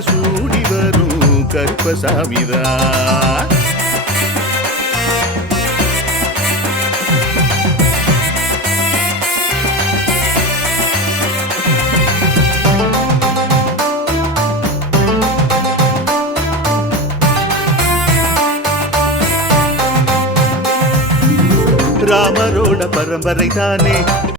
சூடி வரும் கற்பசாமிதா ராமரோட பரம்பரை தானே